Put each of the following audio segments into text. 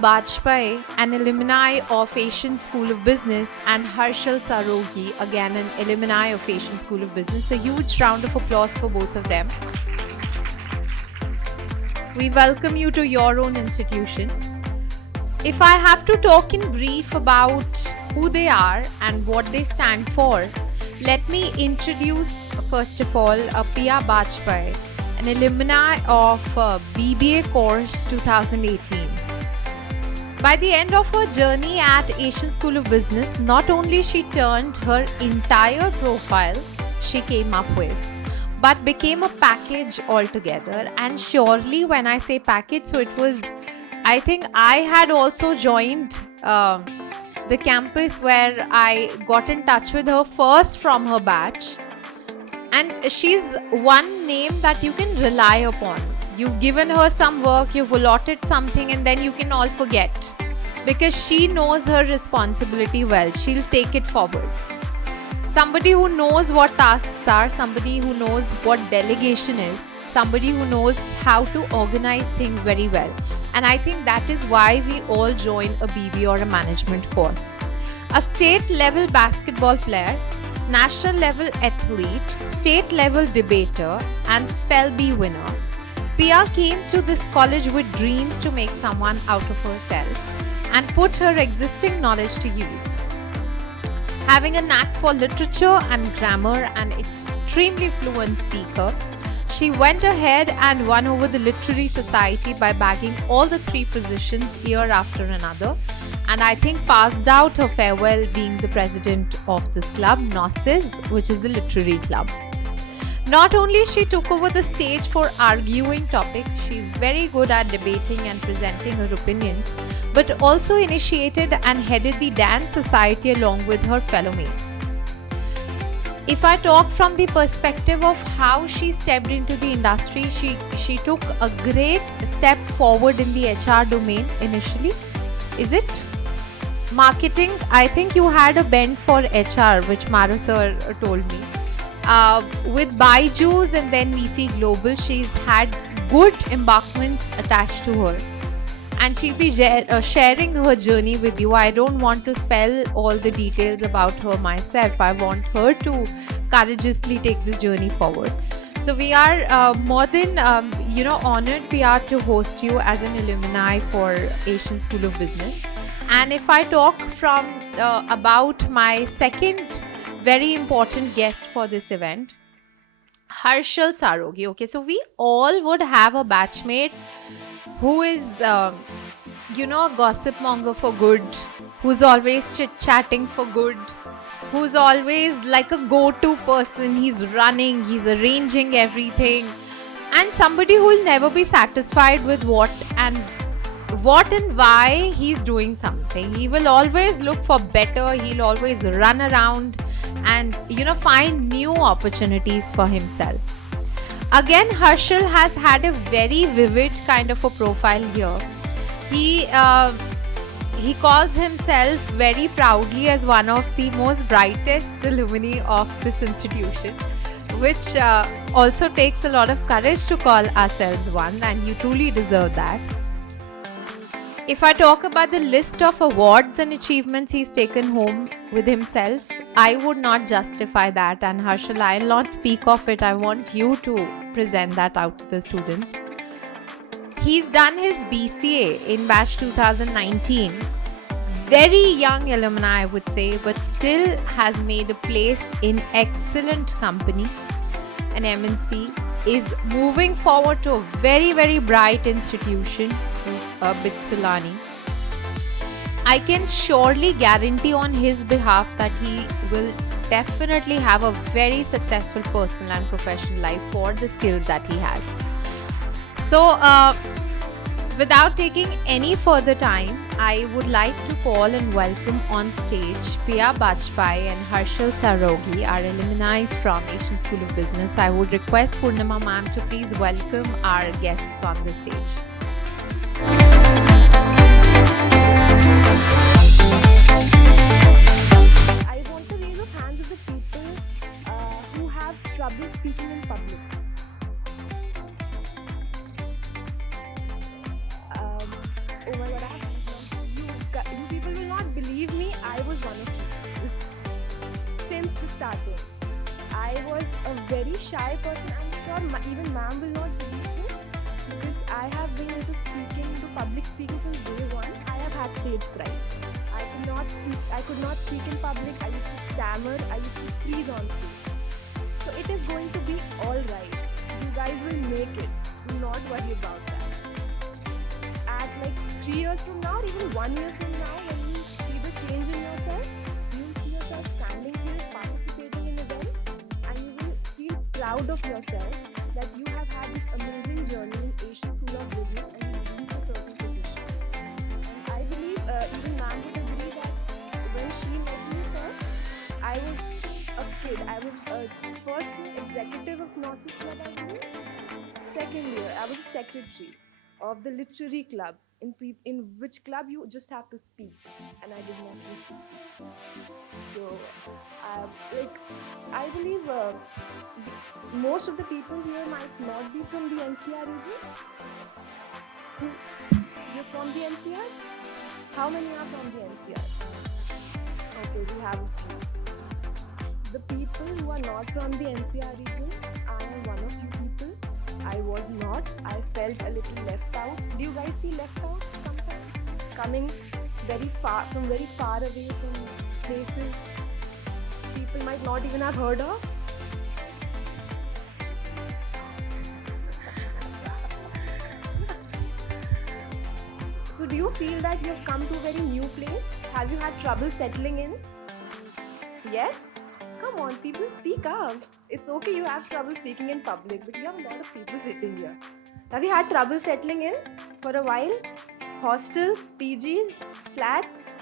Bajpai, an alumni of Asian School of Business, and Harshal Sarogi, again an alumni of Asian School of Business. A huge round of applause for both of them. We welcome you to your own institution. If I have to talk in brief about who they are and what they stand for, let me introduce first of all Piya Bajpai, an alumni of BBA course 2018. By the end of her journey at Asian School of Business, not only she turned her entire profile she came up with, but became a package altogether. And surely when I say package, so it was, I think I had also joined the campus where I got in touch with her first from her batch. And she's one name that you can rely upon. You've given her some work, you've allotted something, and then you can all forget. Because she knows her responsibility well. She'll take it forward. Somebody who knows what tasks are, somebody who knows what delegation is, somebody who knows how to organize things very well. And I think that is why we all join a BB or a management course. A state level basketball player, national level athlete, state level debater, and spell bee winner, Piya came to this college with dreams to make someone out of herself and put her existing knowledge to use. Having a knack for literature and grammar and extremely fluent speaker, she went ahead and won over the literary society by bagging all the 3 positions year after another, and I think passed out her farewell being the president of this club, NOSIS, which is the literary club. Not only she took over the stage for arguing topics, she's very good at debating and presenting her opinions, but also initiated and headed the dance society along with her fellow mates. If I talk from the perspective of how she stepped into the industry, she took a great step forward in the HR domain initially. Is it? Marketing, I think you had a bent for HR, which Maru sir told me. With Byju's and then VC Global, she's had good embarkments attached to her. And she'll be sharing her journey with you. I don't want to spell all the details about her myself. I want her to courageously take this journey forward. So we are more than honored, Piya, to host you as an alumni for Asian School of Business. And if I talk from about my second very important guest for this event, Harshal Sarogi. Okay, so we all would have a batchmate who is, a gossip monger for good, who's always chit-chatting for good, who's always like a go-to person. He's running, he's arranging everything, and somebody who will never be satisfied with what and why he's doing something. He will always look for better. He'll always run around and find new opportunities for himself. Again, Harshal has had a very vivid kind of a profile here. He calls himself very proudly as one of the most brightest alumni of this institution, which also takes a lot of courage to call ourselves one, and you truly deserve that. If I talk about the list of awards and achievements he's taken home with himself, I would not justify that, and Harshal, I'll not speak of it. I want you to present that out to the students. He's done his BCA in batch 2019. Very young alumni, I would say, but still has made a place in excellent company. An MNC is moving forward to a very, very bright institution, BITS Pilani. I can surely guarantee on his behalf that he will definitely have a very successful personal and professional life for the skills that he has. So, without taking any further time, I would like to call and welcome on stage Piya Bajpai and Harshal Sarogi, our alumni from Asian School of Business. I would request Purnima ma'am to please welcome our guests on the stage. I want to raise the hands of the people who have trouble speaking in public. Oh my god, I have was one of you since the starting. I was a very shy person. I'm sure even ma'am will not believe this, because I have been into speaking, to public speaking since day one. I have had stage fright. I could not speak in public. I used to stammer. I used to freeze on stage. So it is going to be all right. You guys will make it. Do not worry about that. At like 3 years from now, or even 1 year from now, when you see the change in yourself, you will see yourself standing here, participating in events, and you will feel proud of yourself that you have had this amazing journey in Asian School of Business and you reached a certain position. And I believe even ma'am would agree that when she met me first, I was a kid. I was a first year executive of Gnosis Club, I believe. Second year, I was a secretary of the literary club, in which club you just have to speak, and I did not need to speak. So, I believe most of the people here might not be from the NCR region. You're from the NCR? How many are from the NCR? Okay, we have a few. The people who are not from the NCR region, I am one of you people. I was not. I felt a little left out. Do you guys feel left out sometimes? Coming from very far away from places people might not even have heard of. So do you feel that you have come to a very new place? Have you had trouble settling in? Yes? Come on, people, speak up. It's okay you have trouble speaking in public, but you have a lot of people sitting here. Have you had trouble settling in for a while? Hostels, PGs, flats,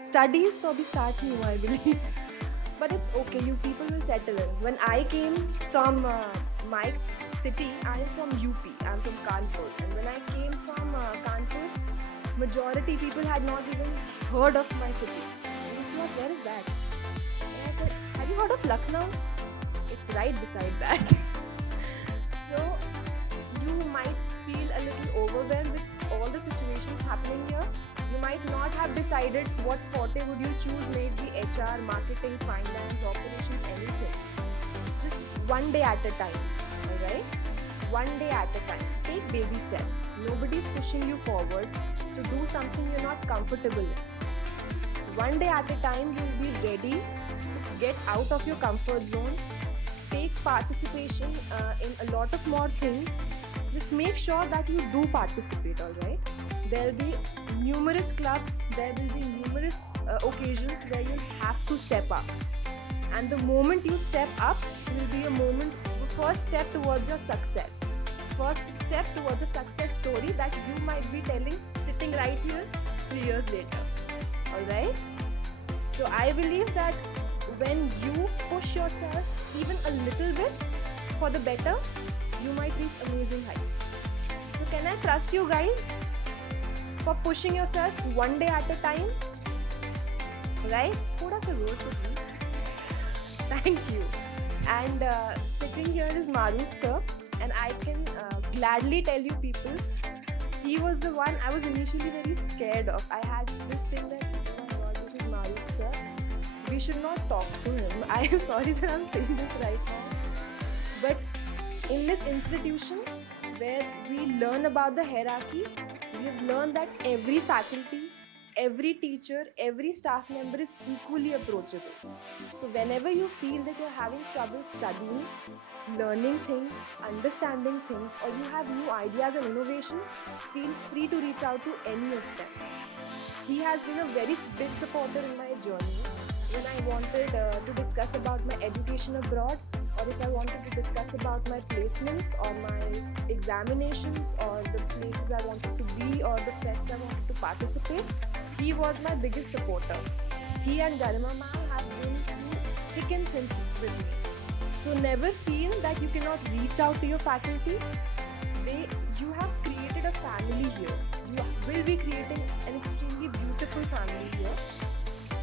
studies to abhi start nahi hua, I believe. But it's okay, you people will settle in. When I came from my city, I am from UP, I'm from Kanpur. And when I came from Kanpur, majority people had not even heard of my city. They used to ask, where is that? And I said, have you heard of Lucknow? It's right beside that. So you might feel a little overwhelmed with all the situations happening here. You might not have decided what forte would you choose, maybe HR, marketing, finance, operations, anything. Just one day at a time, alright? One day at a time. Take baby steps. Nobody's pushing you forward to do something you're not comfortable in. One day at a time, you'll be ready to get out of your comfort zone. Take participation in a lot of more things. Just make sure that you do participate, alright? There'll be numerous clubs, there will be numerous occasions where you'll have to step up. And the moment you step up will be a moment, the first step towards your success. First step towards a success story that you might be telling sitting right here 3 years later. Alright? So I believe that when you push yourself even a little bit for the better, you might reach amazing heights. So can I trust you guys for pushing yourself one day at a time? Right? Thoda sa zor se please. Thank you. And sitting here is Maruf sir, and I can gladly tell you people, he was the one I was initially very scared of. I had this thing that, oh my god, this is Maruf sir. We should not talk to him. I am sorry that I'm saying this right now. But in this institution where we learn about the hierarchy, we have learned that every faculty, every teacher, every staff member is equally approachable. So whenever you feel that you're having trouble studying, learning things, understanding things, or you have new ideas and innovations, feel free to reach out to any of them. He has been a very big supporter in my journey. When I wanted to discuss about my education abroad, or if I wanted to discuss about my placements or my examinations or the places I wanted to be or the fests I wanted to participate, he was my biggest supporter. He and Garima ma'am have been through thick and thin with me. So never feel that you cannot reach out to your faculty. You have created a family here. You will be creating an extremely beautiful family here.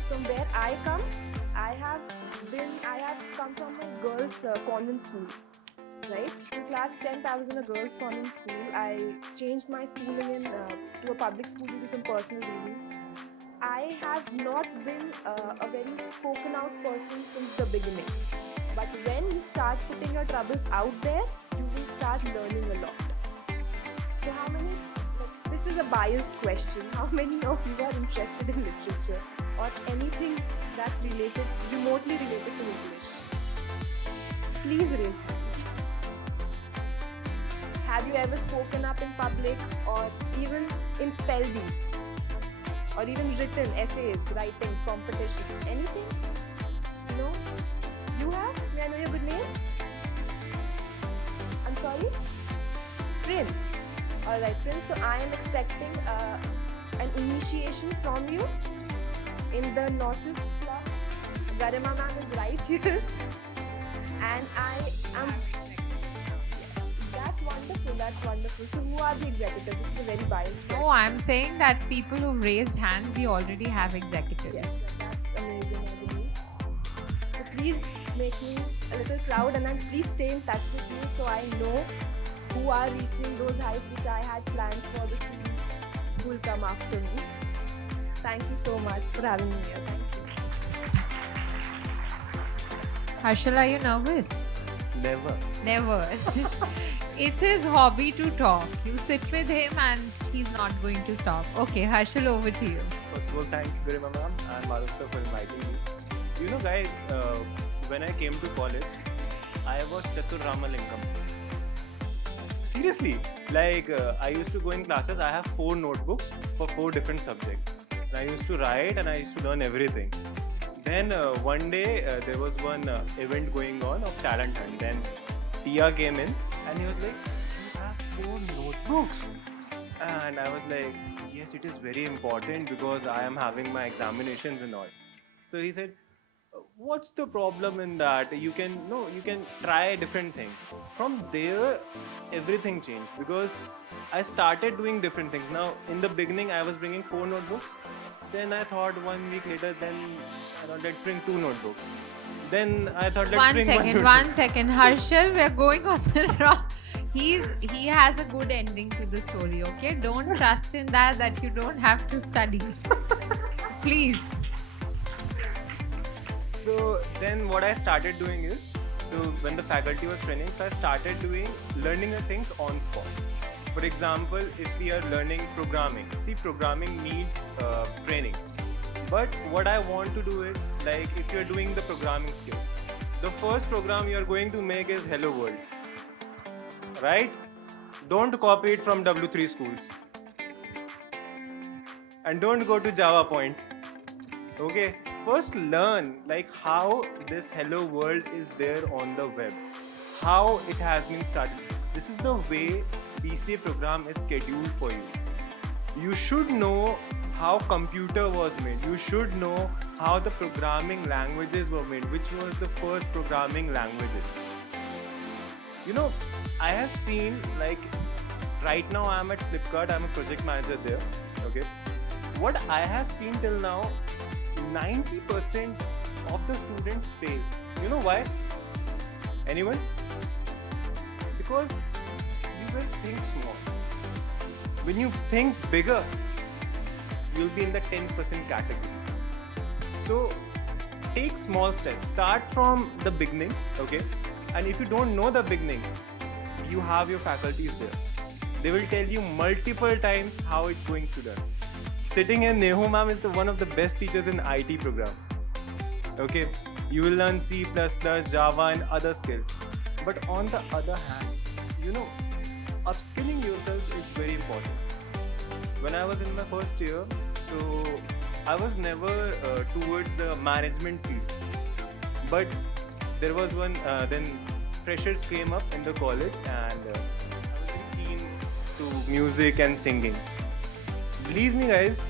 From where I come, I have come from a girls' convent school, right? In class 10th, I was in a girls' convent school. I changed my schooling to a public school due to some personal reasons. I have not been a very spoken out person since the beginning. But when you start putting your troubles out there, you will start learning a lot. So how many, this is a biased question, how many of you are interested in literature or anything that's related, remotely related to English? Please raise hands. Have you ever spoken up in public or even in spell bees? Or even written essays, writings, competitions, anything? No? You have? May I know your good name? I'm sorry? Prince. Alright, Prince. So I am expecting an initiation from you in the Notice Club. Garima ma'am is right here. And I am... That's wonderful, that's wonderful. So who are the executives? This is a very biased question. No, I'm saying that people who raised hands, we already have executives. Yes, that's amazing, I believe. So please make me a little proud and then please stay in touch with me so I know who are reaching those heights which I had planned for the students who will come after me. Thank you so much for having me here. Thank you. Harshal, are you nervous? Never. Never. It's his hobby to talk. You sit with him and he's not going to stop. Okay, Harshal, over to you. First of all, thank you very much, ma'am, and Madhav sir for inviting me. You know, guys, when I came to college, I was Chatur Ramalingam. Seriously, like I used to go in classes. I have 4 notebooks for 4 different subjects. And I used to write and I used to learn everything. Then one day there was one event going on of talent hunt. Then Piya came in and he was like, "You have 4 notebooks." And I was like, "Yes, it is very important because I am having my examinations and all." So he said, "What's the problem in that? You can try different things." From there, everything changed because I started doing different things. Now, in the beginning, I was bringing 4 notebooks. Then I thought 1 week later, then I thought let's bring 2 notebooks. Then I thought let's bring One second. Harshal, we're going on the wrong. He has a good ending to the story, okay? Don't trust in that you don't have to study. Please. So then what I started doing is, so when the faculty was training, so I started learning the things on spot. For example, if we are learning programming, see, programming needs training. But what I want to do is, like, if you're doing the programming skill, the first program you're going to make is Hello World. Right? Don't copy it from W3 schools. And don't go to Java Point. Okay? First learn like how this Hello World is there on the web. How it has been started. This is the way BCA program is scheduled for you. You should know how computer was made. You should know how the programming languages were made. Which was the first programming languages. You know, I have seen, like, right now I am at Flipkart, I am a project manager there, okay. What I have seen till now, 90% of the students fail. You know why? Anyone? Because you guys think small. When you think bigger, you'll be in the 10% category. So, take small steps. Start from the beginning, okay. And if you don't know the beginning, you have your faculties there. They will tell you multiple times how it's going to done. Sitting here, Nehu ma'am is one of the best teachers in IT program. Okay, you will learn C++, Java and other skills. But on the other hand, you know, upskilling yourself is very important. When I was in my first year, so I was never towards the management field. But there was one, then freshers came up in the college and I was very keen to music and singing. Believe me guys,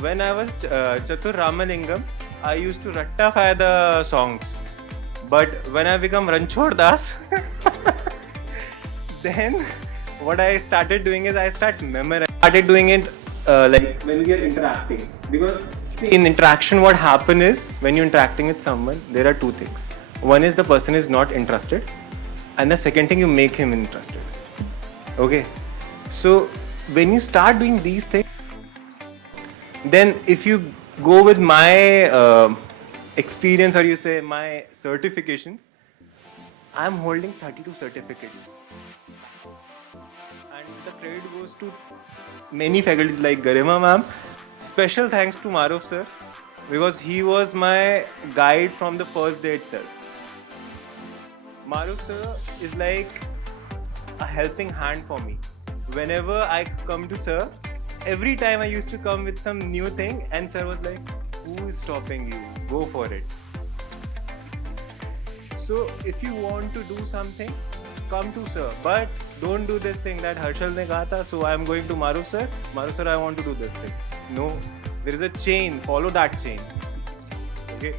when I was Chatur Ramalingam, I used to rattafy the songs. But when I become Ranchor Das, then what I started doing is I started doing it like when we are interacting. Because in interaction what happens is, when you're interacting with someone, there are 2 things. One is the person is not interested, and the second thing, you make him interested. Okay, so when you start doing these things, Then if you go with my experience, or you say my certifications, I'm holding 32 certificates. And the credit goes to many faculties like Garima ma'am. Special thanks to Maruf sir, because he was my guide from the first day itself. Maruf sir is like a helping hand for me. Whenever I come to sir, every time I used to come with some new thing, and sir was like, "Who is stopping you? Go for it." So if you want to do something, come to sir, but don't do this thing that Harshal ne kaha tha, so I am going to Maruf sir. Maruf sir, I want to do this thing. No, there is a chain. Follow that chain. Okay.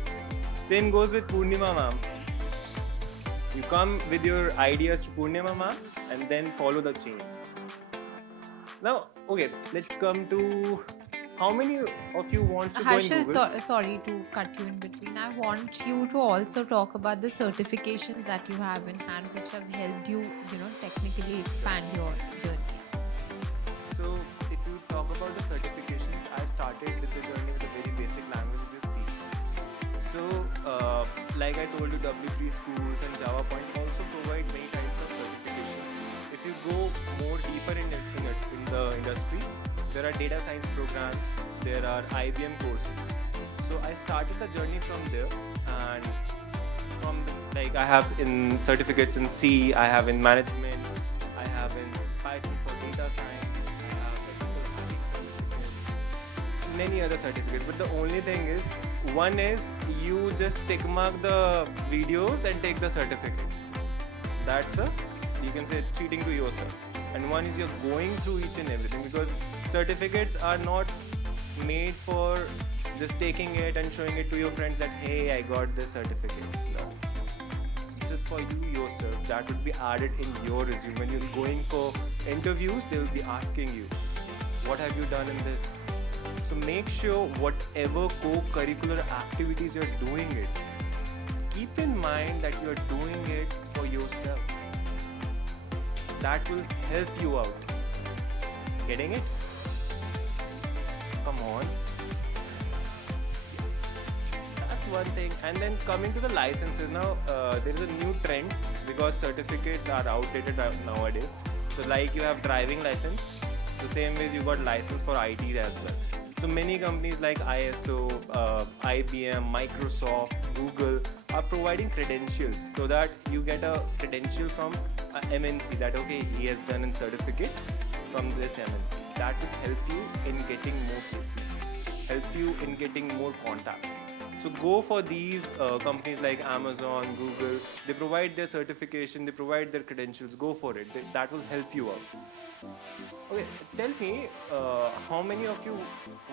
Same goes with Purnima ma'am. You come with your ideas to Purnima ma'am, and then follow the chain. Now, okay, let's come to how many of you want to Harshal, go in Google? sorry to cut you in between. I want you to also talk about the certifications that you have in hand, which have helped you, technically expand your journey. So, if you talk about the certifications, I started with the journey with a very basic language, which is C. So, like I told you, W3 schools and Java Point also provide many kinds of certifications. If you go more deeper in the industry, there are data science programs, there are IBM courses. So I started the journey from there, and like I have in certificates in C, I have in management, I have in Python for data science, I have ethical hacking certificate, many other certificates. But the only thing is, one is you just tick mark the videos and take the certificate. That's you can say cheating to yourself. And one is you're going through each and everything, because certificates are not made for just taking it and showing it to your friends that, hey, I got this certificate. No. This is for you yourself. That would be added in your resume. When you're going for interviews, they will be asking you, what have you done in this? So make sure whatever co-curricular activities you're doing it, keep in mind that you're doing it for yourself. That will help you out. Getting it? Come on. Yes. That's one thing. And then coming to the licenses, now there is a new trend, because certificates are outdated nowadays. So like you have driving license, the same way you got license for IT as well. So many companies like ISO, IBM, Microsoft, Google are providing credentials, so that you get a credential from a MNC that, okay, he has done a certificate from this MNC. That will help you in getting more placements, help you in getting more contacts. So go for these companies like Amazon, Google. They provide their certification, they provide their credentials. Go for it. That will help you out. Okay, tell me, how many of you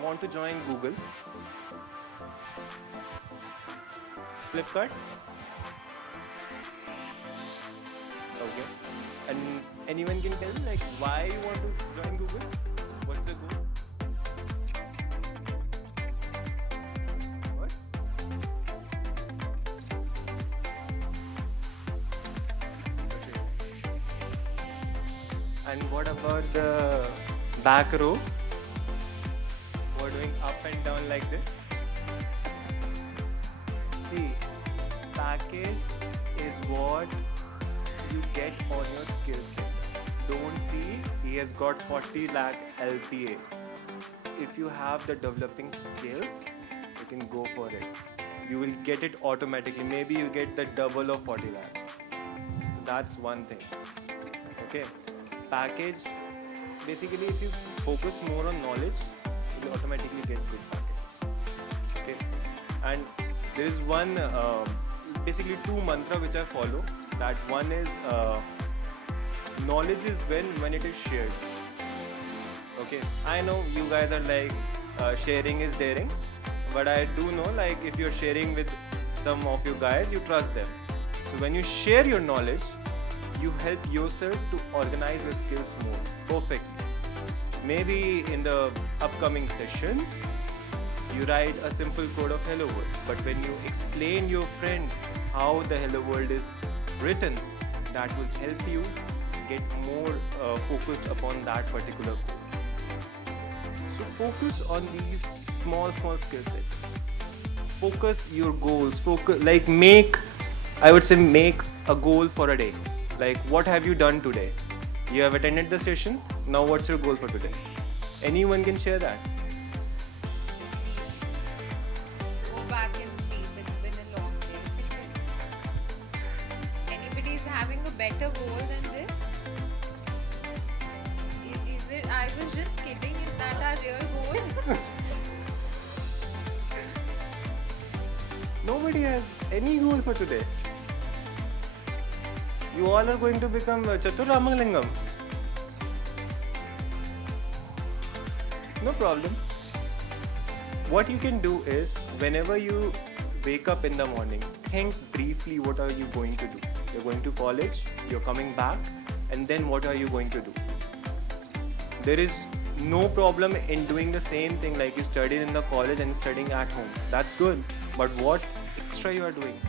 want to join Google? Flipkart? Okay. And anyone can tell like why you want to join Google? What's the goal? What? Okay. And what about the back row? Who are doing up and down like this? See, package is what you get on your skill set. Don't see he has got 40 lakh LPA. If you have the developing skills, you can go for it. You will get it automatically. Maybe you get the double of 40 lakh. That's one thing. Okay. Package, basically if you focus more on knowledge, you will automatically get good packages. Okay. And there is one, basically two mantra which I follow. That one is knowledge is when it is shared. Okay, I know you guys are like sharing is daring, but I do know like if you're sharing with some of you guys, you trust them. So when you share your knowledge, you help yourself to organize your skills more perfectly. Maybe in the upcoming sessions, you write a simple code of hello world, but when you explain your friend how the hello world is written, that will help you get more focused upon that particular code. So focus on these small skill sets. Focus your goals. Focus, like make a goal for a day. Like what have you done today? You have attended the session. Now what's your goal for today? Anyone can share that. Go back and sleep. It's been a long day. Anybody's having a better goal than this? Is it? I was just kidding. Is that our real goal? Nobody has any goal for today. You all are going to become Chaturramalingam. No problem. What you can do is, whenever you wake up in the morning, think briefly what are you going to do. You're going to college, you're coming back, and then what are you going to do? There is no problem in doing the same thing like you studied in the college and studying at home. That's good. But what extra you are doing?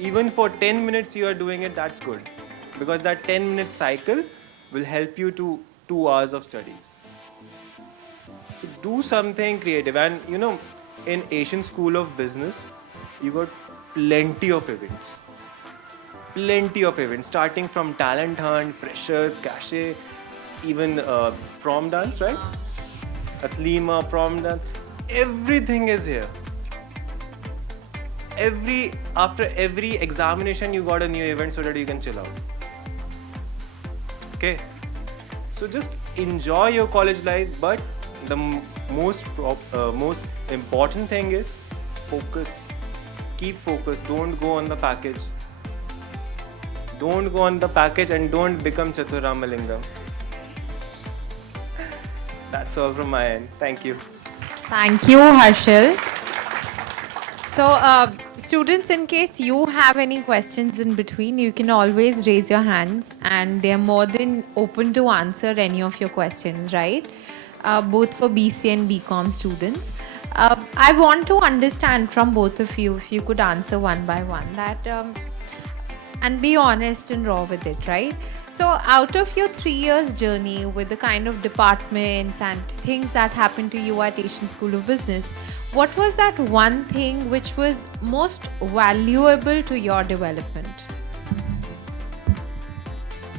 Even for 10 minutes you are doing it, that's good. Because that 10-minute cycle will help you to 2 hours of studies. So do something creative. And you know, in Asian School of Business, you got plenty of events. Plenty of events, starting from talent hunt, freshers, cachet, even prom dance, right? Athlema, prom dance, everything is here. After every examination, you got a new event so that you can chill out. Okay, so just enjoy your college life, but the most important thing is focus. Keep focus. Don't go on the package. Don't go on the package and don't become Chaturramalingam. That's all from my end. Thank you. Thank you, Harshal. So, students, in case you have any questions in between, you can always raise your hands and they are more than open to answer any of your questions, right? Both for BC and BCom students. I want to understand from both of you, if you could answer one by one, that and be honest and raw with it, right? So out of your 3 years journey with the kind of departments and things that happened to you at Asian School of Business, what was that one thing which was most valuable to your development?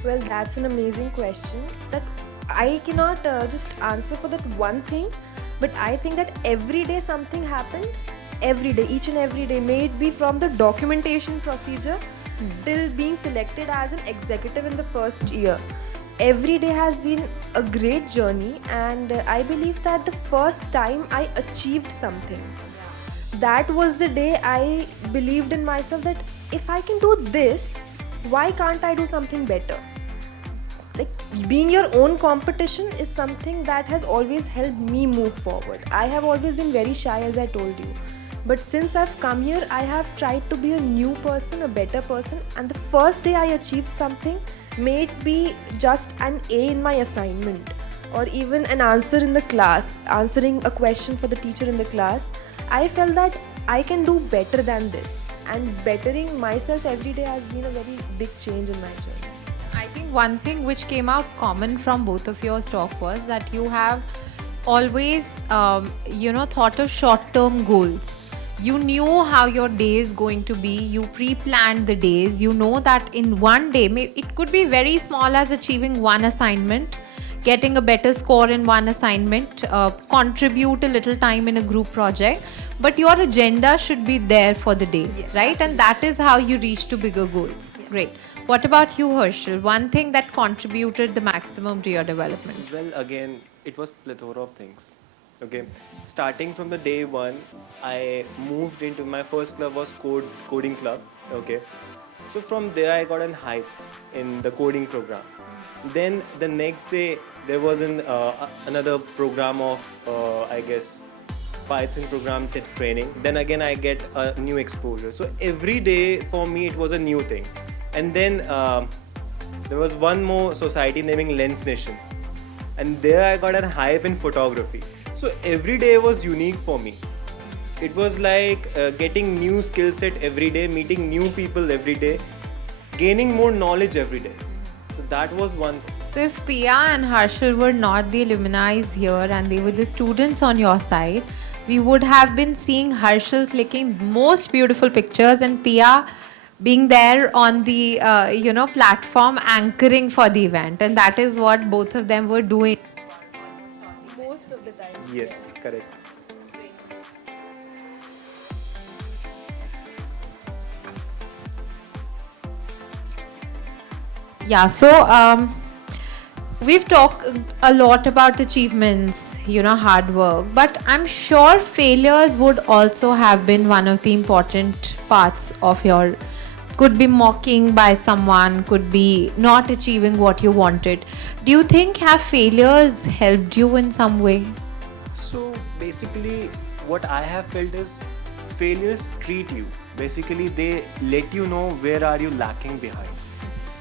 Well, that's an amazing question that I cannot just answer for that one thing, but I think that every day something happened, every day, each and every day, may it be from the documentation procedure till being selected as an executive in the first year. Every day has been a great journey, and I believe that the first time I achieved something, that was the day I believed in myself that if I can do this, why can't I do something better? Like, being your own competition is something that has always helped me move forward. I have always been very shy, as I told you. But since I've come here, I have tried to be a new person, a better person. And the first day I achieved something, may it be just an A in my assignment or even an answer in the class, answering a question for the teacher in the class, I felt that I can do better than this. And bettering myself every day has been a very big change in my journey. I think one thing which came out common from both of your talk was that you have always, thought of short-term goals. You knew how your day is going to be. You pre-planned the days. You know that in one day, it could be very small as achieving one assignment, getting a better score in one assignment, contribute a little time in a group project. But your agenda should be there for the day, yes, right? Absolutely. And that is how you reach to bigger goals. Yeah. Great. What about you, Harshal? One thing that contributed the maximum to your development? Well, again, it was plethora of things. Okay, starting from the day one, I moved into my first club was coding club. Okay, so from there I got an hype in the coding program. Then the next day there was another program of I guess Python program training. Then again I get a new exposure. So every day for me it was a new thing. And then there was one more society naming Lens Nation, and there I got an hype in photography. So every day was unique for me. It was like getting new skill set every day, meeting new people every day, gaining more knowledge every day. So that was one thing. So if Piya and Harshal were not the alumni here and they were the students on your side, we would have been seeing Harshal clicking most beautiful pictures and Piya being there on the platform anchoring for the event, and that is what both of them were doing. Most of the time. Yes, correct. Yeah, so we've talked a lot about achievements, hard work, but I'm sure failures would also have been one of the important parts of your. Could be mocking by someone, could be not achieving what you wanted. Do you think have failures helped you in some way? So basically, what I have felt is failures treat you. Basically, they let you know where are you lacking behind.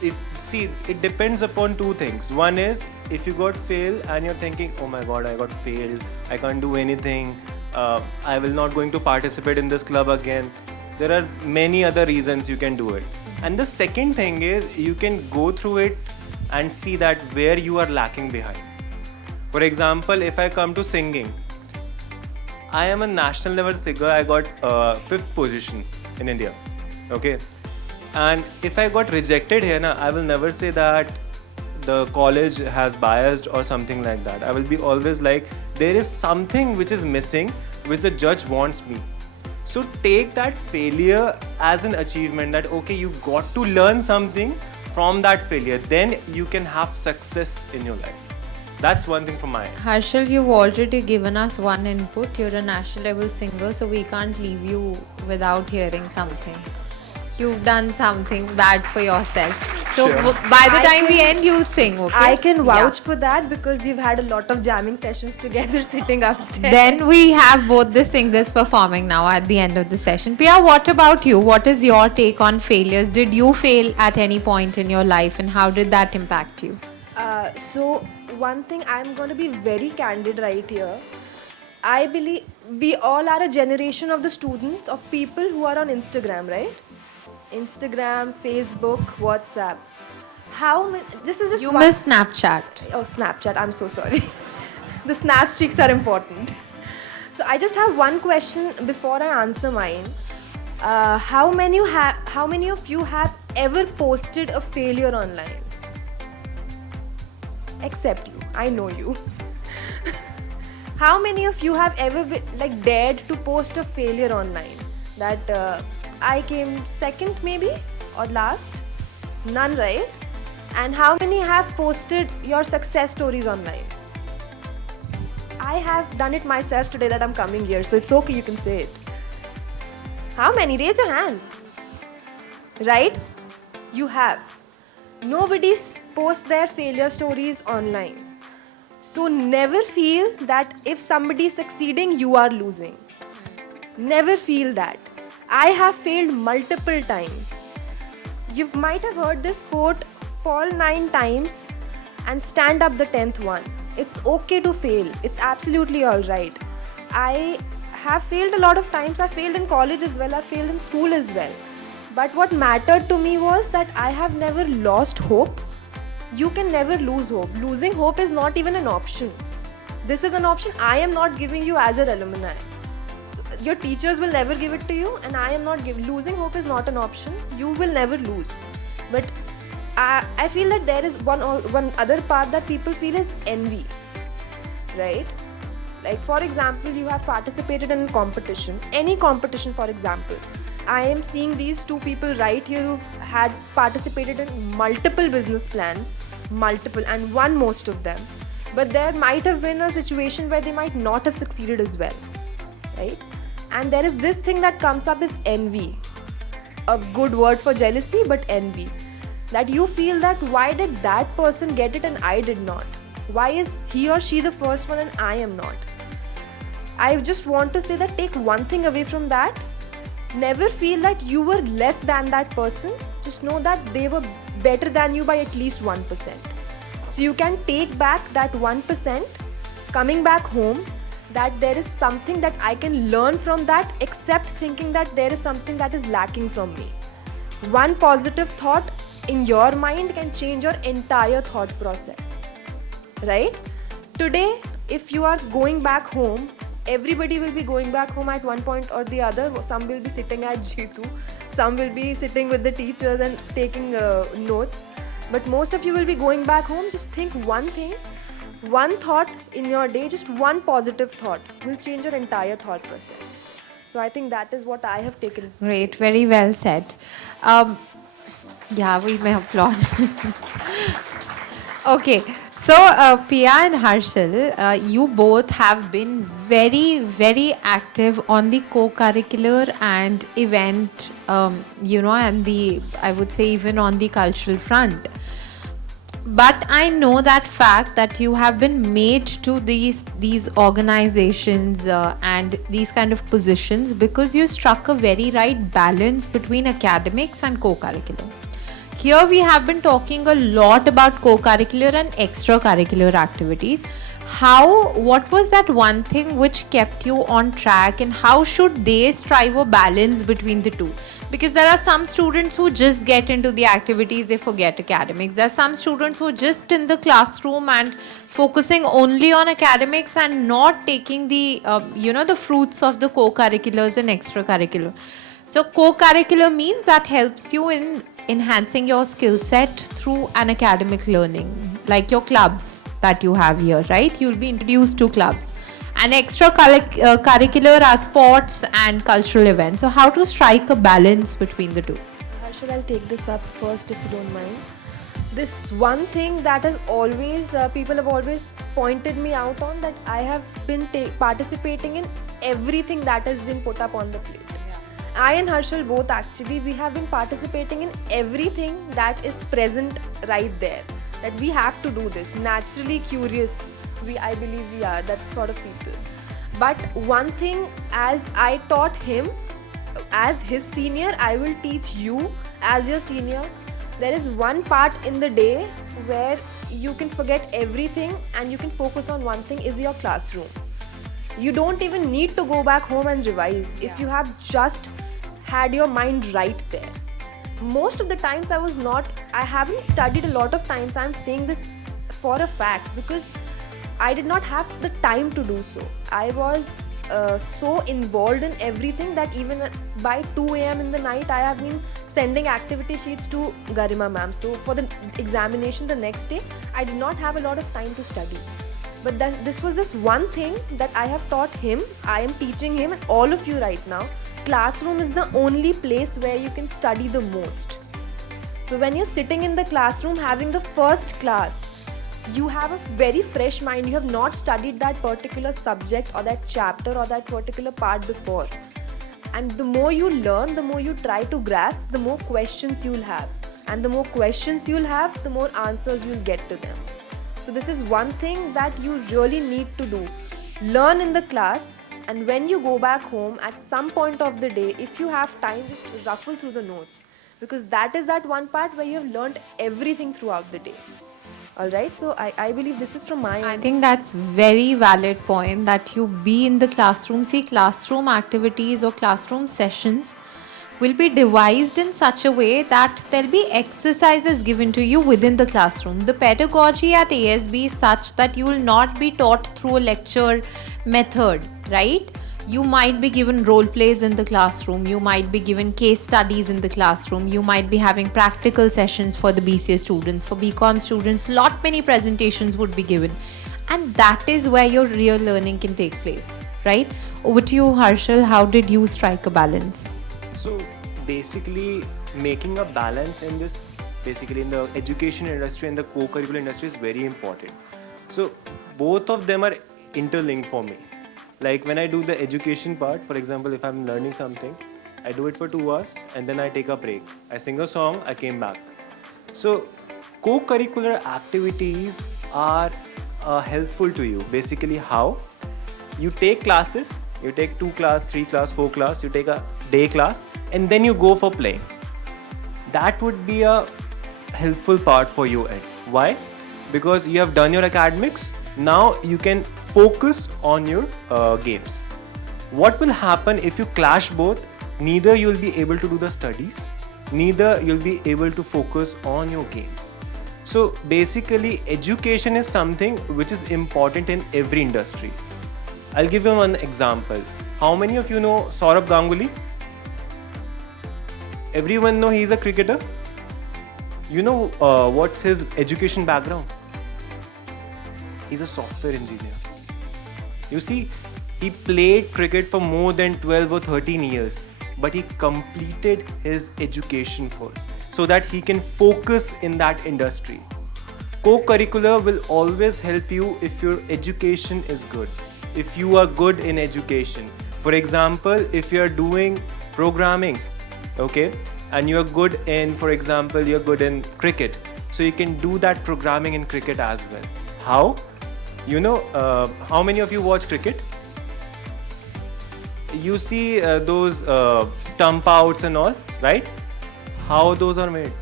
It depends upon two things. One is if you got failed and you're thinking, oh my god, I got failed, I can't do anything, I will not going to participate in this club again. There are many other reasons you can do it. And the second thing is you can go through it and see that where you are lacking behind. For example, if I come to singing, I am a national level singer. I got 5th position in India. Okay. And if I got rejected here, I will never say that the college has biased or something like that. I will be always like, there is something which is missing, which the judge wants me. So take that failure as an achievement that, okay, you got to learn something from that failure. Then you can have success in your life. That's one thing from my end. Harshal, you've already given us one input. You're a national level singer, so we can't leave you without hearing something. You've done something bad for yourself. So Sure. by the time we end, you'll sing, okay? I can vouch Yeah. for that because we've had a lot of jamming sessions together sitting upstairs. Then we have both the singers performing now at the end of the session. Piya, what about you? What is your take on failures? Did you fail at any point in your life and how did that impact you? So one thing, I'm going to be very candid right here. I believe we all are a generation of the students of people who are on Instagram, right? Instagram, Facebook, WhatsApp. How many? This is just You one. miss Snapchat. Oh, Snapchat. I'm so sorry. The snap streaks are important. So I just have one question before I answer mine. How many of you have ever posted a failure online? Except you. I know you. How many of you have ever dared to post a failure online? That I came second maybe or last? None, right? And how many have posted your success stories online? I have done it myself today that I'm coming here, so it's okay, you can say it. How many? Raise your hands. Right? You have. Nobody posts their failure stories online. So never feel that if somebody is succeeding, you are losing. Never feel that. I have failed multiple times. You might have heard this quote, fall 9 times and stand up the 10th one. It's okay to fail. It's absolutely alright. I have failed a lot of times. I failed in college as well. I failed in school as well. But what mattered to me was that I have never lost hope. You can never lose hope. Losing hope is not even an option. This is an option I am not giving you as an alumni. So your teachers will never give it to you, and I am not giving. Losing hope is not an option. You will never lose. But I feel that there is one other part that people feel is envy, right? Like for example, you have participated in a competition, any competition for example. I am seeing these two people right here who've had participated in multiple business plans, and won most of them. But there might have been a situation where they might not have succeeded as well, right? And there is this thing that comes up is envy. A good word for jealousy, but envy. That you feel that why did that person get it and I did not? Why is he or she the first one and I am not? I just want to say that take one thing away from that. Never feel that you were less than that person. Just know that they were better than you by at least 1%. So you can take back that 1%, coming back home, that there is something that I can learn from that, except thinking that there is something that is lacking from me. One positive thought in your mind can change your entire thought process, right? Today, if you are going back home, everybody will be going back home at one point or the other. Some will be sitting at G2, some will be sitting with the teachers and taking notes. But most of you will be going back home. Just think one thing, one thought in your day, just one positive thought will change your entire thought process. So I think that is what I have taken. Great, very well said. Yeah, we may applaud. Okay, so Piya and Harshal, you both have been very, very active on the co-curricular and event, and I would say even on the cultural front. But I know that fact that you have been made to these organizations and these kind of positions because you struck a very right balance between academics and co-curricular. Here we have been talking a lot about co-curricular and extracurricular activities. What was that one thing which kept you on track, and how should they strive a balance between the two? Because there are some students who just get into the activities, they forget academics. There are some students who are just in the classroom and focusing only on academics and not taking the fruits of the co-curriculars and extracurricular. So co-curricular means that helps you in enhancing your skill set through an academic learning, like your clubs that you have here, right? You'll be introduced to clubs. And extracurricular are sports and cultural events. So how to strike a balance between the two? Harshal, I'll take this up first if you don't mind. This one thing that is always, people have always pointed me out on, that I have been participating in everything that has been put up on the plate. I and Harshal both actually, we have been participating in everything that is present right there. That we have to do this. Naturally curious, I believe we are that sort of people. But one thing, as I taught him, as his senior, I will teach you as your senior. There is one part in the day where you can forget everything and you can focus on one thing, is your classroom. You don't even need to go back home and revise if you have just had your mind right there. Most of the times I haven't studied a lot of times. I'm saying this for a fact because I did not have the time to do so. I was so involved in everything that even by 2 a.m. in the night, I have been sending activity sheets to Garima ma'am. So for the examination the next day, I did not have a lot of time to study. But this was this one thing that I have taught him, I am teaching him and all of you right now. Classroom is the only place where you can study the most. So when you're sitting in the classroom having the first class, you have a very fresh mind. You have not studied that particular subject or that chapter or that particular part before. And the more you learn, the more you try to grasp, the more questions you'll have. And the more questions you'll have, the more answers you'll get to them. So this is one thing that you really need to do. Learn in the class, and when you go back home at some point of the day, if you have time, just ruffle through the notes. Because that is that one part where you have learned everything throughout the day. Alright, so I believe this is from my end. I think that's very valid point that you be in the classroom. See, classroom activities or classroom sessions will be devised in such a way that there'll be exercises given to you within the classroom. The pedagogy at ASB is such that you will not be taught through a lecture method, right? You might be given role plays in the classroom, you might be given case studies in the classroom, you might be having practical sessions for the BCA students, for bcom students, lot many presentations would be given. And that is where your real learning can take place, right? Over to you, Harshal, how did you strike a balance? So basically making a balance in this, basically in the education industry and the co-curricular industry is very important. So both of them are interlinked for me. Like when I do the education part, for example, if I'm learning something, I do it for 2 hours and then I take a break. I sing a song, I came back. So co-curricular activities are helpful to you. Basically how? You take classes, you take 2 class, 3 class, 4 class, you take a day class and then you go for playing. That would be a helpful part for you. Why? Because you have done your academics, now you can focus on your games. What will happen if you clash both? Neither you will be able to do the studies, neither you'll be able to focus on your games. So basically, education is something which is important in every industry. I'll give you one example. How many of you know Saurabh Ganguly? Everyone know he's a cricketer. You know what's his education background? He's a software engineer. You see, he played cricket for more than 12 or 13 years, but he completed his education first so that he can focus in that industry. Co-curricular will always help you if your education is good. If you are good in education. For example, if you are doing programming, okay, and you are good in, for example, you're good in cricket, so you can do that programming in cricket as well. How? You know, how many of you watch cricket? You see those stump outs and all, right? How those are made?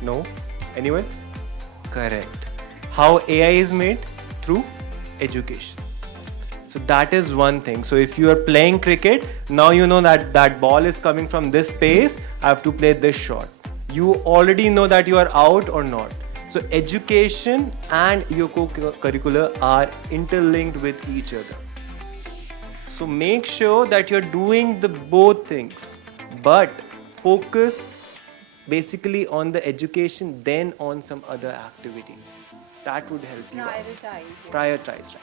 No? Anyone? Correct. How AI is made? Through education. So that is one thing. So if you are playing cricket, now you know that that ball is coming from this space, I have to play this shot. You already know that you are out or not. So education and your co-curricular are interlinked with each other. So make sure that you're doing the both things, but focus basically on the education, then on some other activity. That would help you out. Prioritize. Right.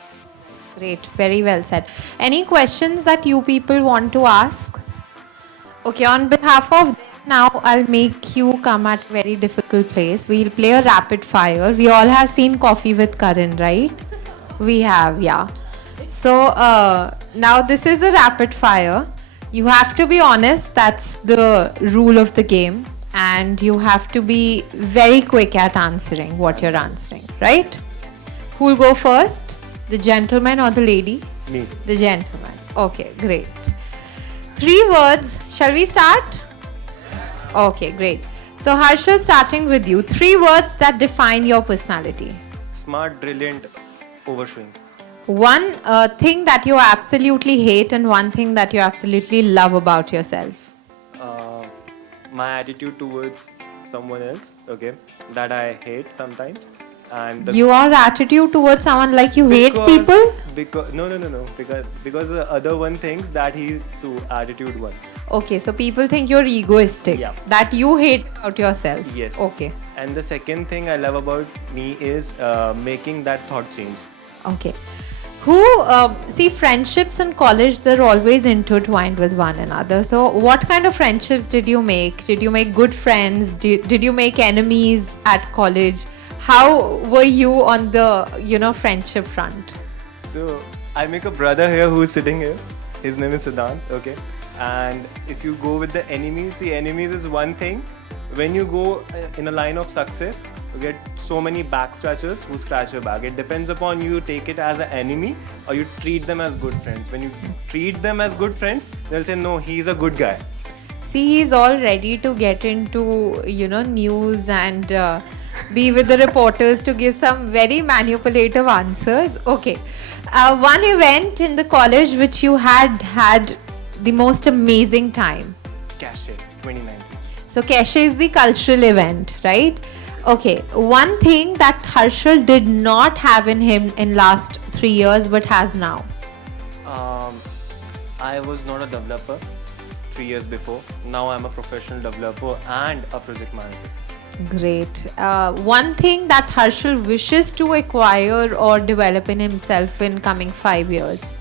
Great, very well said. Any questions that you people want to ask? Okay, on behalf of them, now I'll make you come at a very difficult place. We'll play a rapid fire. We all have seen Coffee with Karan, right? We have, yeah. So now this is a rapid fire. You have to be honest, that's the rule of the game. And you have to be very quick at answering what you're answering, right? Who will go first? The gentleman or the lady? Me. The gentleman. Okay, great. 3 words. Shall we start? Okay, great. So Harshal, starting with you. 3 words that define your personality. Smart, brilliant, overswing. One thing that you absolutely hate and one thing that you absolutely love about yourself. My attitude towards someone else, okay, that I hate sometimes. And Your attitude towards someone, like you hate people? Because no. Because the other one thinks that he's so attitude one. Okay, so people think you're egoistic. Yeah. That you hate about yourself. Yes. Okay. And the second thing I love about me is making that thought change. Okay. See, friendships in college, they're always intertwined with one another. So what kind of friendships did you make? Did you make good friends? Did you make enemies at college? How were you on the, friendship front? So I make a brother here who's sitting here. His name is Siddhant, okay. And if you go with the enemies, see, enemies is one thing. When you go in a line of success, you get so many back scratchers who scratch your back. It depends upon you take it as an enemy or you treat them as good friends. When you treat them as good friends, they'll say, no, he's a good guy. See, he's all ready to get into, news and be with the reporters to give some very manipulative answers. Okay. One event in the college which you had the most amazing time. Cache 2019. So Keshe is the cultural event, right? Okay, one thing that Harshal did not have in him in last 3 years but has now. I was not a developer 3 years before. Now I'm a professional developer and a project manager. Great. One thing that Harshal wishes to acquire or develop in himself in coming 5 years.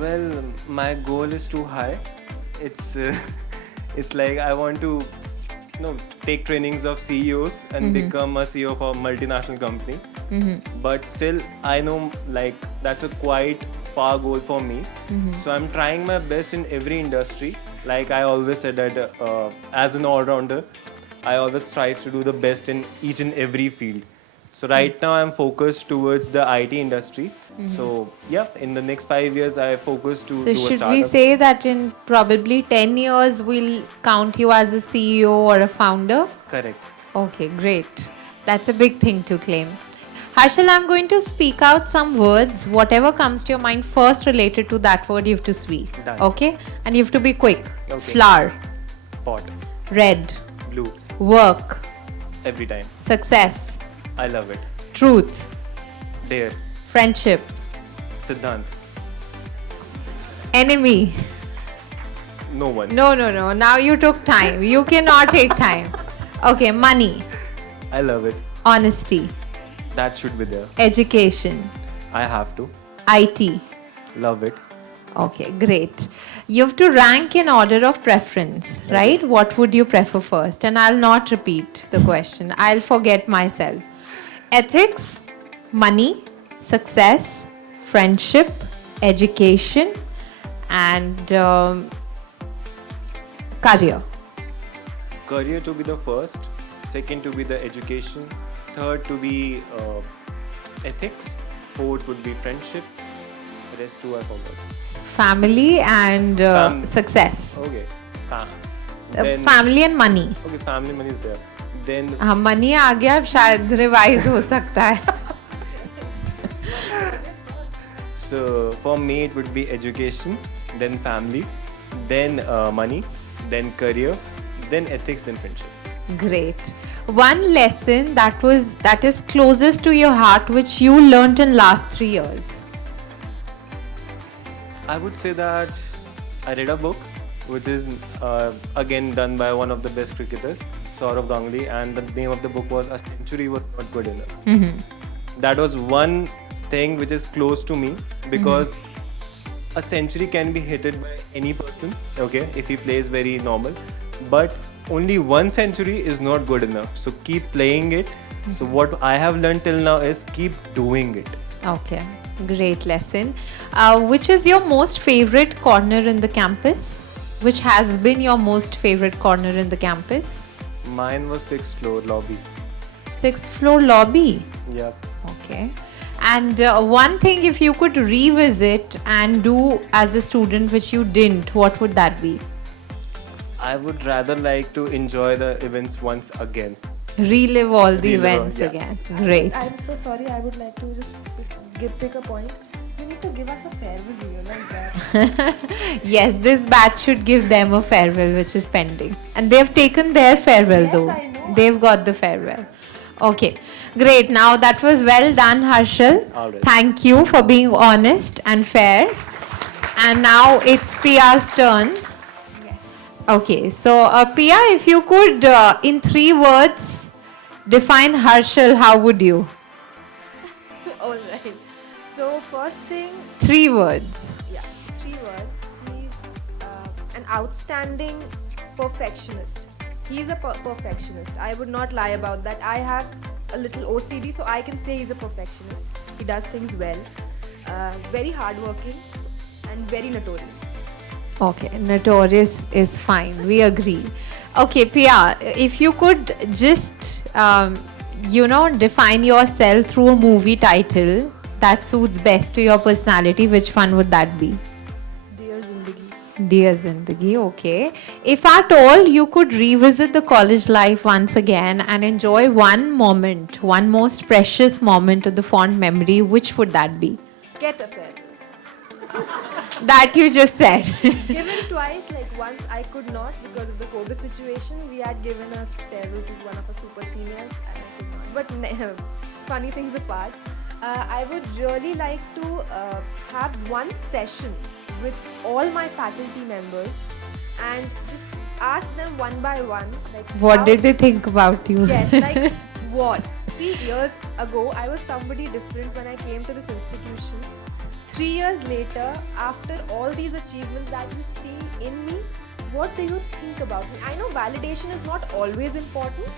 Well, my goal is too high. It's like I want to take trainings of CEOs and become a CEO of a multinational company. But still, I know like that's a quite far goal for me. So I'm trying my best in every industry. Like I always said that as an all-rounder, I always strive to do the best in each and every field. So right now I'm focused towards the IT industry. So yeah, in the next 5 years I focus to do a So startup. should we say that in probably 10 years we'll count you as a CEO or a founder? Correct. Okay, great. That's a big thing to claim. Harshal, I'm going to speak out some words. Whatever comes to your mind first related to that word, you have to speak. Done. Okay? And you have to be quick. Okay. Flower. Pot. Red. Blue. Work. Every time. Success. I love it. Truth. Dare. Friendship. Siddhant. Enemy. No one. No. Now you took time. You cannot take time. Okay, money. I love it. Honesty. That should be there. Education. I have to. IT. Love it. Okay, great. You have to rank in order of preference, right? What would you prefer first? And I'll not repeat the question. I'll forget myself. Ethics, money, success, friendship, education, and career. Career to be the first. Second to be the education. Third to be ethics. Fourth would be friendship. The rest two I forgot. Family and success. Okay. Family and money. Okay, family money is there. Then हाँ money आ गया अब शायद revise हो सकता है. so for me it would be education, then family, then money, then career, then ethics, then friendship. Great. One lesson that is closest to your heart which you learnt in last 3 years. I would say that I read a book which is again done by one of the best cricketers, Saurav Ganguly, and the name of the book was A Century Was Not Good Enough. That was one thing which is close to me because a century can be hit by any person, okay, if he plays very normal, but only one century is not good enough. So keep playing it. So what I have learned till now is keep doing it. Okay, great lesson. Which is your most favorite corner in the campus? Which has been your most favorite corner in the campus? Mine was 6th floor lobby. 6th floor lobby? Yeah. Okay. And one thing if you could revisit and do as a student which you didn't, what would that be? I would rather like to enjoy the events once again. Relive all the Relive, events yeah. again. Great. I'm so sorry. I would like to just pick a point. You need to give us a farewell here like that. Yes, this batch should give them a farewell which is pending. And they've taken their farewell Yes, though. I know. They've got the farewell. Okay, great. Now that was well done, Harshal. All right. Thank you for being honest and fair. And now it's Piya's turn. Yes. Okay, so Piya, if you could in 3 words define Harshal, how would you? All right. So first thing, 3 words. yeah, 3 words. He's an outstanding perfectionist. He's a perfectionist. I would not lie about that. I have a little OCD, so I can say he's a perfectionist. He does things well. Very hardworking and very notorious. Okay, notorious is fine. We agree. Okay, Piya, if you could just, define yourself through a movie title that suits best to your personality, which one would that be? Dear Zindagi. Dear Zindagi, okay. If at all you could revisit the college life once again and enjoy one moment, one most precious moment of the fond memory, which would that be? Get a farewell. That you just said. Given twice, like once I could not because of the COVID situation. We had given a farewell to one of our super seniors and I could not. But funny things apart, I would really like to have one session with all my faculty members and just ask them one by one, like What did they think about you? Yes, like what? 3 years ago, I was somebody different when I came to this institution. 3 years later, after all these achievements that you see in me, what do you think about me? I know validation is not always important,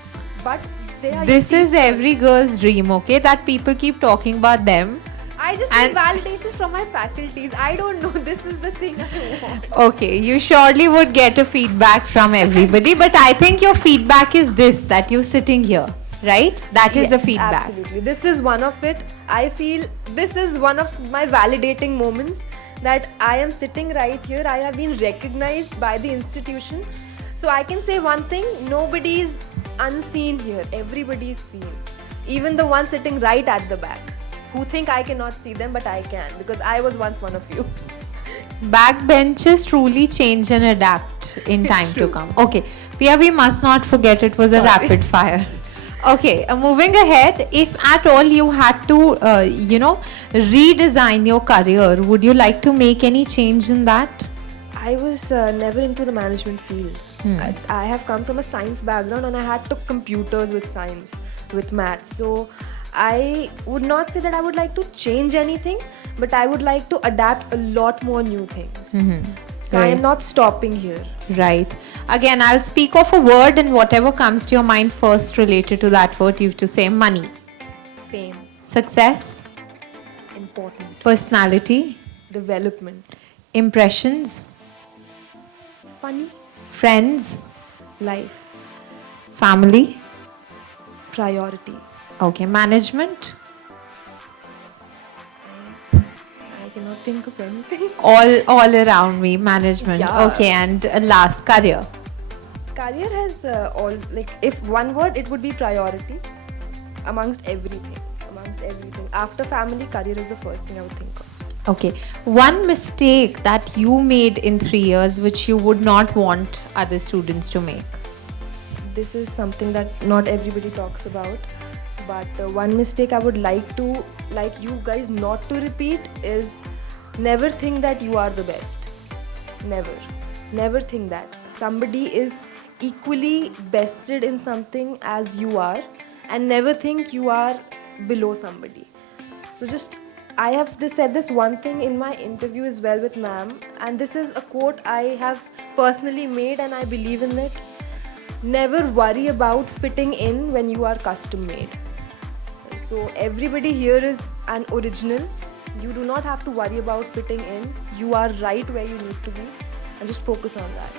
but they are. This is teachers. every girl's dream, okay? That people keep talking about them. I just need validation from my faculties. I don't know. This is the thing I want. Okay, you surely would get a feedback from everybody, but I think your feedback is this, that you're sitting here, right? That is the feedback. Absolutely. This is one of it. I feel this is one of my validating moments that I am sitting right here. I have been recognized by the institution. So I can say one thing, nobody is unseen here. Everybody is seen. Even the one sitting right at the back, who think I cannot see them, but I can, because I was once one of you. Backbenchers truly change and adapt in time to come. Okay, Piya, we must not forget it was a Sorry. rapid fire. Okay, moving ahead, if at all you had to, redesign your career, would you like to make any change in that? I was never into the management field. I have come from a science background and I had to computers with science, with maths. So I would not say that I would like to change anything, but I would like to adapt a lot more new things. So I Right. am not stopping here. Right. Again, I'll speak of a word and whatever comes to your mind first related to that word, you have to say money, Fame, success, important, personality, development, impressions, funny, friends, life, family. priority. Okay, management, I cannot think of anything. all around me, management. Yeah. Okay, and last, career. Career has all, like, if one word, it would be priority amongst everything. After family, career is the first thing I would think of. Okay, one mistake that you made in 3 years which you would not want other students to make. This is something that not everybody talks about, but one mistake I would like you guys not to repeat is never think that you are the best. Never think that somebody is equally bested in something as you are, and never think you are below somebody. So just, I have said this one thing in my interview as well with ma'am, and this is a quote I have personally made and I believe in it. Never worry about fitting in when you are custom made. So everybody here is an original. You do not have to worry about fitting in. You are right where you need to be, and just focus on that.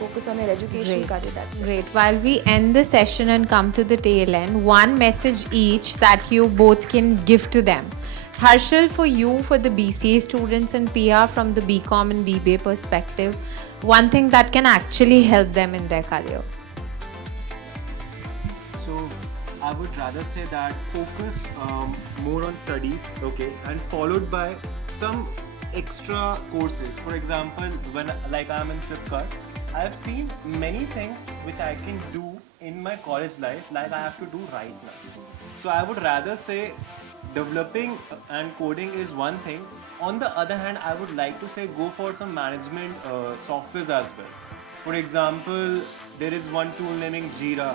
Focus on your education, career, that's it. Great. While we end the session and come to the tail end, one message each that you both can give to them. Harshal, for you, for the BCA students, and Piya from the bcom and BBA perspective, one thing that can actually help them in their career. So I would rather say that focus more on studies, okay, and followed by some extra courses. For example, when like I'm in Flipkart, I have seen many things which I can do in my college life, like I have to do right now. So I would rather say developing and coding is one thing. On the other hand, I would like to say go for some management softwares as well. For example, there is one tool naming Jira,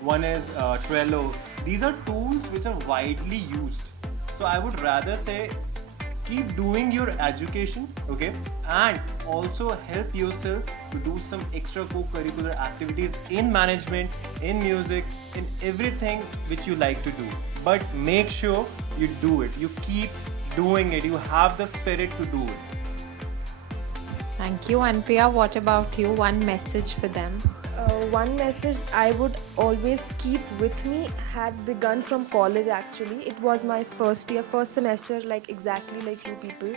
one is Trello. These are tools which are widely used. So I would rather say keep doing your education, okay, and also help yourself to do some extra co-curricular activities in management, in music, in everything which you like to do. But make sure you do it. You keep doing it. You have the spirit to do it. Thank you. And Piya, what about you? One message for them. One message I would always keep with me had begun from college actually. It was my first semester, like exactly like you people,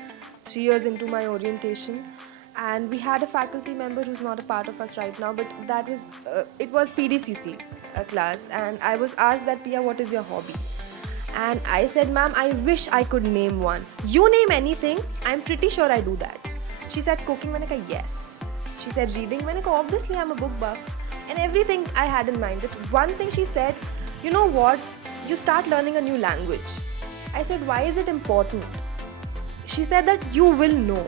3 years into my orientation. And we had a faculty member who's not a part of us right now, but that was, it was PDCC class. And I was asked that, Piya, what is your hobby? And I said, ma'am, I wish I could name one. You name anything, I'm pretty sure I do that. She said, cooking, maine kaha, yes. She said, reading, maine kaha, obviously I'm a book buff. And everything I had in mind. But one thing she said, you know what, you start learning a new language. I said, why is it important? She said that you will know.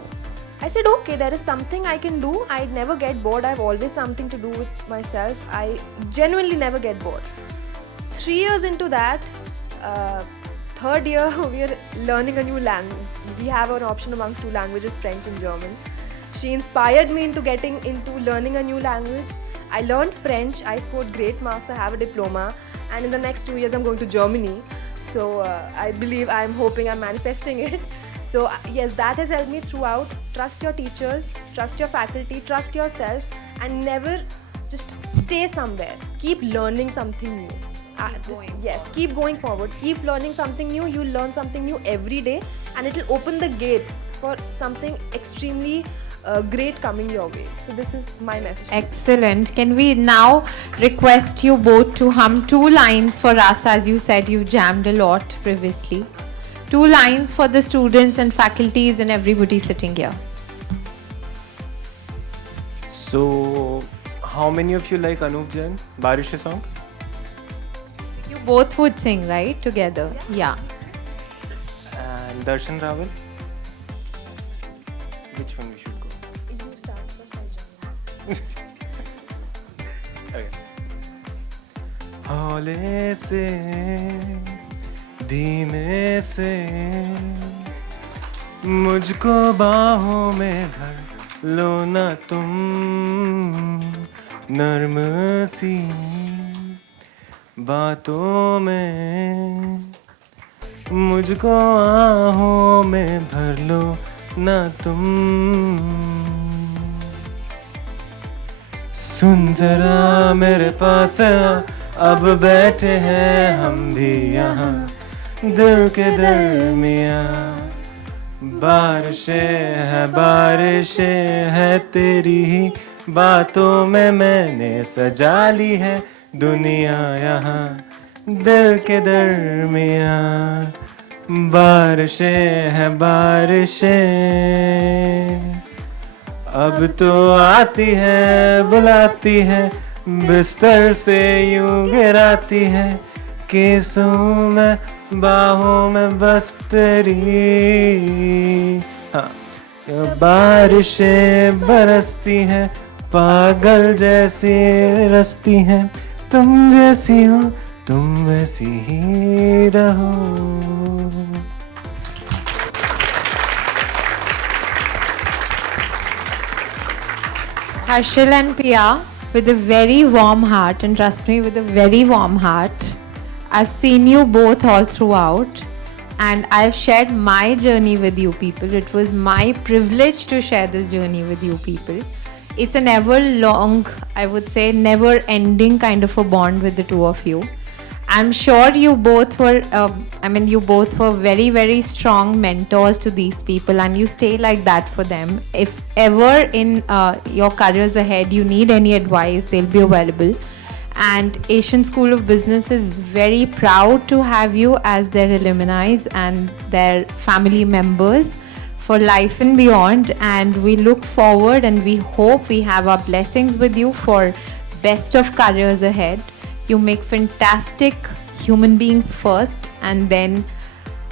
I said, okay, there is something I can do. I never get bored. I have always something to do with myself. I genuinely never get bored. 3 years into that, third year, we are learning a new language. We have an option amongst two languages, French and German. She inspired me into getting into learning a new language. I learned French. I scored great marks. I have a diploma. And in the next 2 years, I'm going to Germany. So I believe, I'm hoping, I'm manifesting it. So yes, that has helped me throughout. Trust your teachers, trust your faculty, trust yourself, and never just stay somewhere. Keep learning something new. Keep going forward. Keep learning something new. You'll learn something new every day, and it'll open the gates for something extremely great coming your way. So this is my message. Excellent. Can we now request you both to hum 2 lines for us? As you said, you jammed a lot previously. 2 lines for the students and faculties and everybody sitting here. So, how many of you like Anup Jain, Barish song? You both would sing, right? Together. Yeah. And Darshan Rawal? Which one we should go? You start first, I join. Okay. हौले से धीमे से मुझको बाहों में भर लो ना तुम नर्म सी बातों में मुझको आहों में भर लो ना तुम सुन जरा मेरे पास आ, अब बैठे हैं हम भी यहाँ दिल के दरमियाँ बारिशें है तेरी ही बातों में मैंने सजा ली है दुनिया यहाँ दिल के दरमियाँ बारिशें अब तो आती है बुलाती है बिस्तर से यूं गिराती है केसों में बाहों में बस तेरी हाँ बारिशें बरसती हैं पागल जैसी रसती हैं तुम जैसी हो तुम वैसी ही रहो Harshal and Piya, with a very warm heart, and trust me, with a very warm heart, I've seen you both all throughout, and I've shared my journey with you people. It was my privilege to share this journey with you people. It's a never long, I would say, never ending kind of a bond with the two of you. I'm sure you both were, you both were very, very strong mentors to these people, and you stay like that for them. If ever in your careers ahead you need any advice, they'll be available. And Asian School of Business is very proud to have you as their alumni and their family members for life and beyond. And we look forward and we hope we have our blessings with you for best of careers ahead. You make fantastic human beings first and then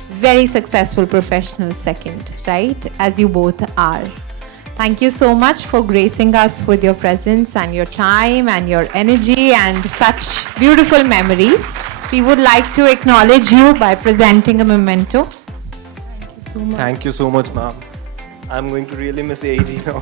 very successful professionals second, right? As you both are. Thank you so much for gracing us with your presence and your time and your energy and such beautiful memories. We would like to acknowledge you by presenting a memento. Thank you so much. Thank you so much, ma'am. I'm going to really miss AG now.